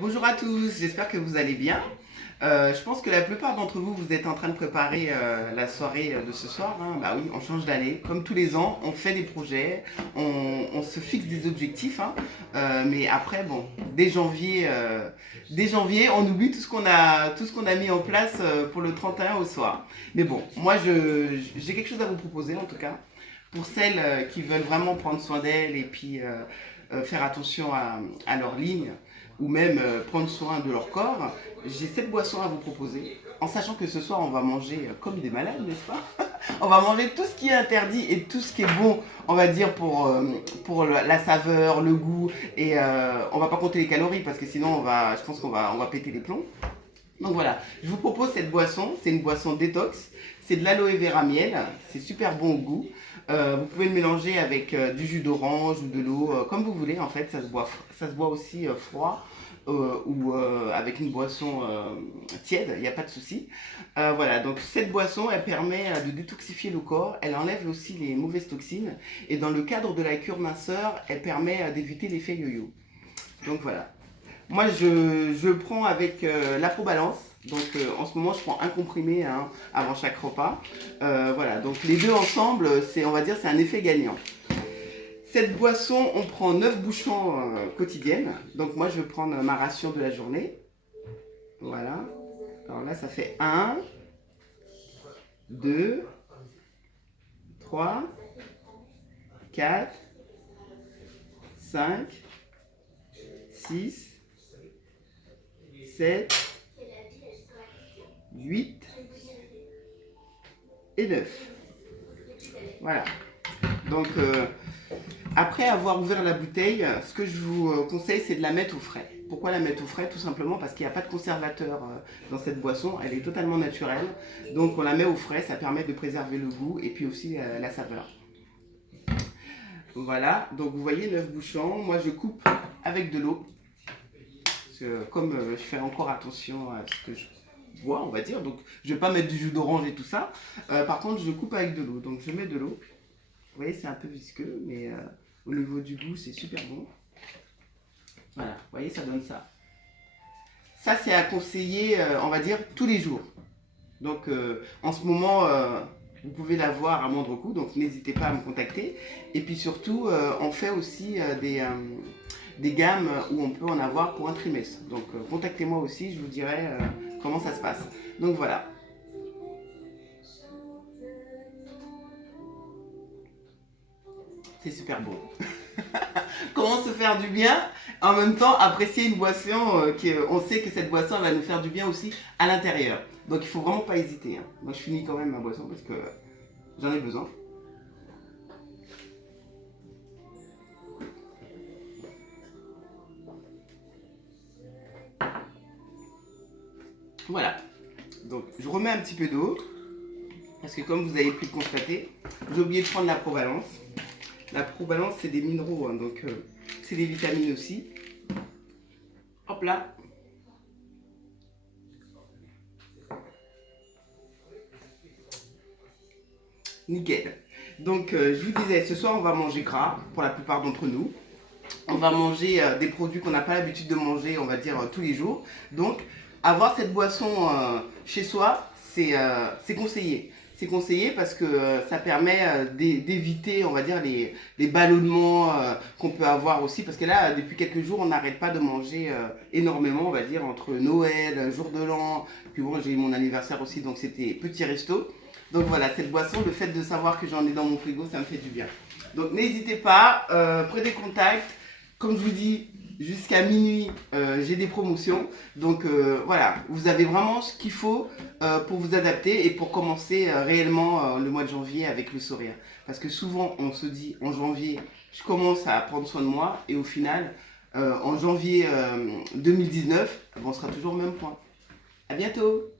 Bonjour à tous, j'espère que vous allez bien. Je pense que la plupart d'entre vous, vous êtes en train de préparer la soirée de ce soir, hein. Bah oui, on change d'année. Comme tous les ans, on fait des projets, on se fixe des objectifs, hein. Mais après, bon, dès janvier, on oublie tout ce qu'on a mis en place pour le 31 au soir. Mais bon, moi, j'ai quelque chose à vous proposer en tout cas. Pour celles qui veulent vraiment prendre soin d'elles et puis faire attention à leur ligne, ou même prendre soin de leur corps, j'ai cette boisson à vous proposer. En sachant que ce soir, on va manger comme des malades, n'est-ce pas? On va manger tout ce qui est interdit et tout ce qui est bon, on va dire, pour la saveur, le goût. Et on va pas compter les calories parce que sinon, je pense qu'on va péter les plombs. Donc voilà, je vous propose cette boisson. C'est une boisson détox. C'est de l'aloe vera miel. C'est super bon au goût. Vous pouvez le mélanger avec du jus d'orange ou de l'eau, comme vous voulez. En fait, ça se boit aussi froid ou avec une boisson tiède. Il n'y a pas de souci. Voilà, donc cette boisson, elle permet de détoxifier le corps. Elle enlève aussi les mauvaises toxines. Et dans le cadre de la cure minceur, elle permet d'éviter l'effet yo-yo. Donc voilà. Moi, je prends avec l'Aprobalance. Donc, en ce moment, je prends un comprimé, hein, avant chaque repas. Voilà, donc les deux ensemble, on va dire, c'est un effet gagnant. Cette boisson, on prend 9 bouchons quotidiennes. Donc, moi, je vais prendre ma ration de la journée. Voilà. Alors là, ça fait un, 2, 3, 4, 5, 6, 7, 8 et 9. Voilà. Donc, après avoir ouvert la bouteille, ce que je vous conseille, c'est de la mettre au frais. Pourquoi la mettre au frais? Tout simplement parce qu'il n'y a pas de conservateur dans cette boisson. Elle est totalement naturelle. Donc, on la met au frais. Ça permet de préserver le goût et puis aussi la saveur. Voilà. Donc, vous voyez, 9 bouchons. Moi, je coupe avec de l'eau. Comme je fais encore attention à ce que je bois, on va dire, donc je vais pas mettre du jus d'orange et tout ça. Par contre, je coupe avec de l'eau. Donc je mets de l'eau. Vous voyez, c'est un peu visqueux, mais au niveau du goût, c'est super bon. Voilà, vous voyez, ça donne ça. Ça, c'est à conseiller, on va dire, tous les jours. Donc en ce moment, vous pouvez l'avoir à moindre coût, donc n'hésitez pas à me contacter. Et puis surtout, on fait aussi des gammes où on peut en avoir pour un trimestre. Donc contactez-moi aussi, je vous dirai comment ça se passe. Donc voilà. C'est super bon. Comment se faire du bien, en même temps apprécier une boisson on sait que cette boisson va nous faire du bien aussi à l'intérieur. Donc il faut vraiment pas hésiter, hein. Moi je finis quand même ma boisson parce que j'en ai besoin. Voilà. Donc je remets un petit peu d'eau. Parce que comme vous avez pu le constater, j'ai oublié de prendre la Provalence. La Provalence, c'est des minéraux, hein, donc c'est des vitamines aussi. Hop là. Nickel. Donc je vous disais, ce soir on va manger gras pour la plupart d'entre nous. On va manger des produits qu'on n'a pas l'habitude de manger, on va dire, tous les jours. Donc avoir cette boisson chez soi, c'est conseillé. C'est conseillé parce que ça permet d'éviter, on va dire, les ballonnements qu'on peut avoir aussi. Parce que là, depuis quelques jours, on n'arrête pas de manger énormément, on va dire, entre Noël, jour de l'an. Puis bon, j'ai eu mon anniversaire aussi, donc c'était petit resto. Donc voilà, cette boisson, le fait de savoir que j'en ai dans mon frigo, ça me fait du bien. Donc n'hésitez pas, prenez contact. Comme je vous dis, jusqu'à minuit, j'ai des promotions. Donc voilà, vous avez vraiment ce qu'il faut pour vous adapter et pour commencer réellement le mois de janvier avec le sourire. Parce que souvent, on se dit en janvier, je commence à prendre soin de moi et au final, en janvier 2019, on sera toujours au même point. À bientôt!